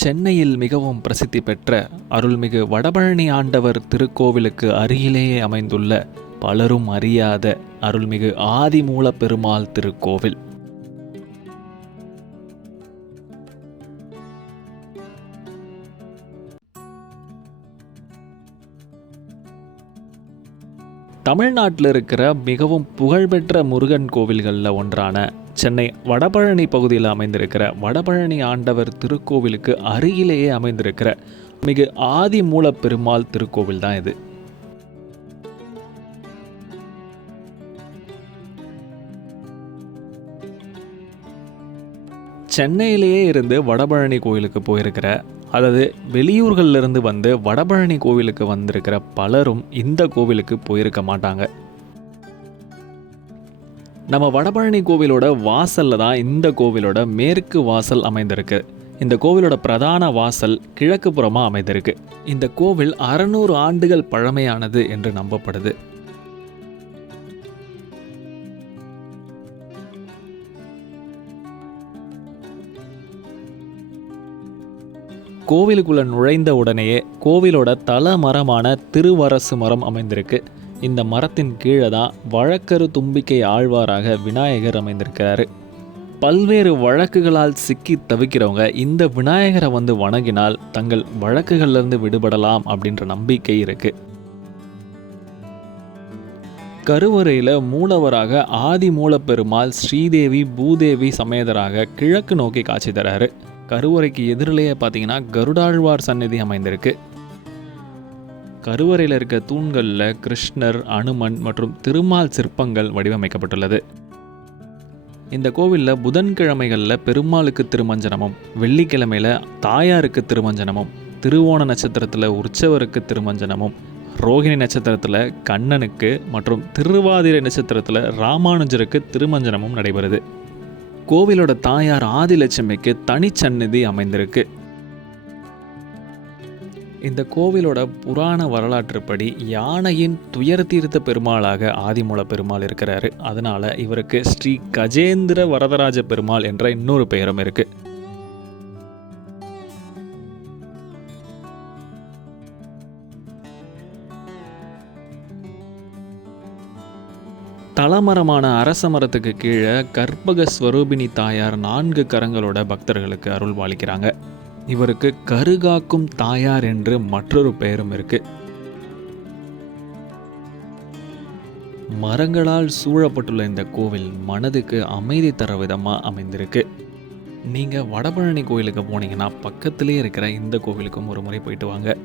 சென்னையில் மிகவும் பிரசித்தி பெற்ற அருள்மிகு வடபழனி ஆண்டவர் திருக்கோவிலுக்கு அருகிலேயே அமைந்துள்ள பலரும் அறியாத அருள்மிகு ஆதிமூல பெருமாள் திருக்கோவில். தமிழ்நாட்டில் இருக்கிற மிகவும் புகழ்பெற்ற முருகன் கோவில்களில் ஒன்றான சென்னை வடபழனி பகுதியில் அமைந்திருக்கிற வடபழனி ஆண்டவர் திருக்கோவிலுக்கு அருகிலேயே அமைந்திருக்கிற மிக ஆதி மூலப்பெருமாள் திருக்கோவில் தான் இது. சென்னையிலேயே இருந்து வடபழனி கோவிலுக்கு போயிருக்கிற அதாவது வெளியூர்களிலிருந்து வந்து வடபழனி கோவிலுக்கு வந்திருக்கிற பலரும் இந்த கோவிலுக்கு போயிருக்க மாட்டாங்க. நம்ம வடபழனி கோவிலோட வாசல்ல தான் இந்த கோவிலோட மேற்கு வாசல் அமைந்திருக்கு. இந்த கோவிலோட பிரதான வாசல் கிழக்கு புறமாக அமைந்திருக்கு. இந்த கோவில் அறநூறு ஆண்டுகள் பழமையானது என்று நம்பப்படுது. கோவிலுக்குள்ளே நுழைந்த உடனேயே கோவிலோட தல மரமான திருவரசு மரம் அமைந்திருக்கு. இந்த மரத்தின் கீழே தான் வழக்கரு தும்பிக்கை ஆழ்வாராக விநாயகர் அமைந்திருக்கிறாரு. பல்வேறு வழக்குகளால் சிக்கி தவிக்கிறவங்க இந்த விநாயகரை வந்து வணங்கினால் தங்கள் வழக்குகள்லேருந்து விடுபடலாம் அப்படின்ற நம்பிக்கை இருக்கு. கருவறையில் மூலவராக ஆதி மூலப்பெருமாள் ஸ்ரீதேவி பூதேவி சமேதராக கிழக்கு நோக்கி காட்சி தராரு. கருவறைக்கு எதிரிலேயே பார்த்தீங்கன்னா கருடாழ்வார் சந்நிதி அமைந்திருக்கு. கருவறையில் இருக்க தூண்களில் கிருஷ்ணர் அனுமன் மற்றும் திருமால் சிற்பங்கள் வடிவமைக்கப்பட்டுள்ளது. இந்த கோவிலில் புதன்கிழமைகளில் பெருமாளுக்கு திருமஞ்சனமும் வெள்ளிக்கிழமையில் தாயாருக்கு திருமஞ்சனமும் திருவோண நட்சத்திரத்தில் உற்சவருக்கு திருமஞ்சனமும் ரோகிணி நட்சத்திரத்தில் கண்ணனுக்கு மற்றும் திருவாதிரை நட்சத்திரத்தில் ராமானுஜருக்கு திருமஞ்சனமும் நடைபெறுது. கோவிலோட தாயார் ஆதிலட்சுமிக்கு தனிச்சந்நிதி அமைந்திருக்கு. இந்த கோவிலோட புராண வரலாற்றுப்படி யானையின் துயர் தீர்த்த பெருமாளாக ஆதிமூல பெருமாள் இருக்கிறாரு. அதனால இவருக்கு ஸ்ரீ கஜேந்திர வரதராஜ பெருமாள் என்ற இன்னொரு பெயரும் இருக்குது தலமரமான அரச மரத்துக்கு கீழே கற்பக ஸ்வரூபிணி தாயார் நான்கு கரங்களோட பக்தர்களுக்கு அருள் பாலிக்கிறாங்க. இவருக்கு கருகாக்கும் தாயார் என்று மற்றொரு பெயரும் இருக்கு. மரங்களால் சூழப்பட்டுள்ள இந்த கோவில் மனதுக்கு அமைதி தர விதமாக அமைந்திருக்கு. நீங்கள் வடபழனி கோயிலுக்கு போனீங்கன்னா பக்கத்திலே இருக்கிற இந்த கோவிலுக்கும் ஒரு முறை போயிட்டு வாங்க.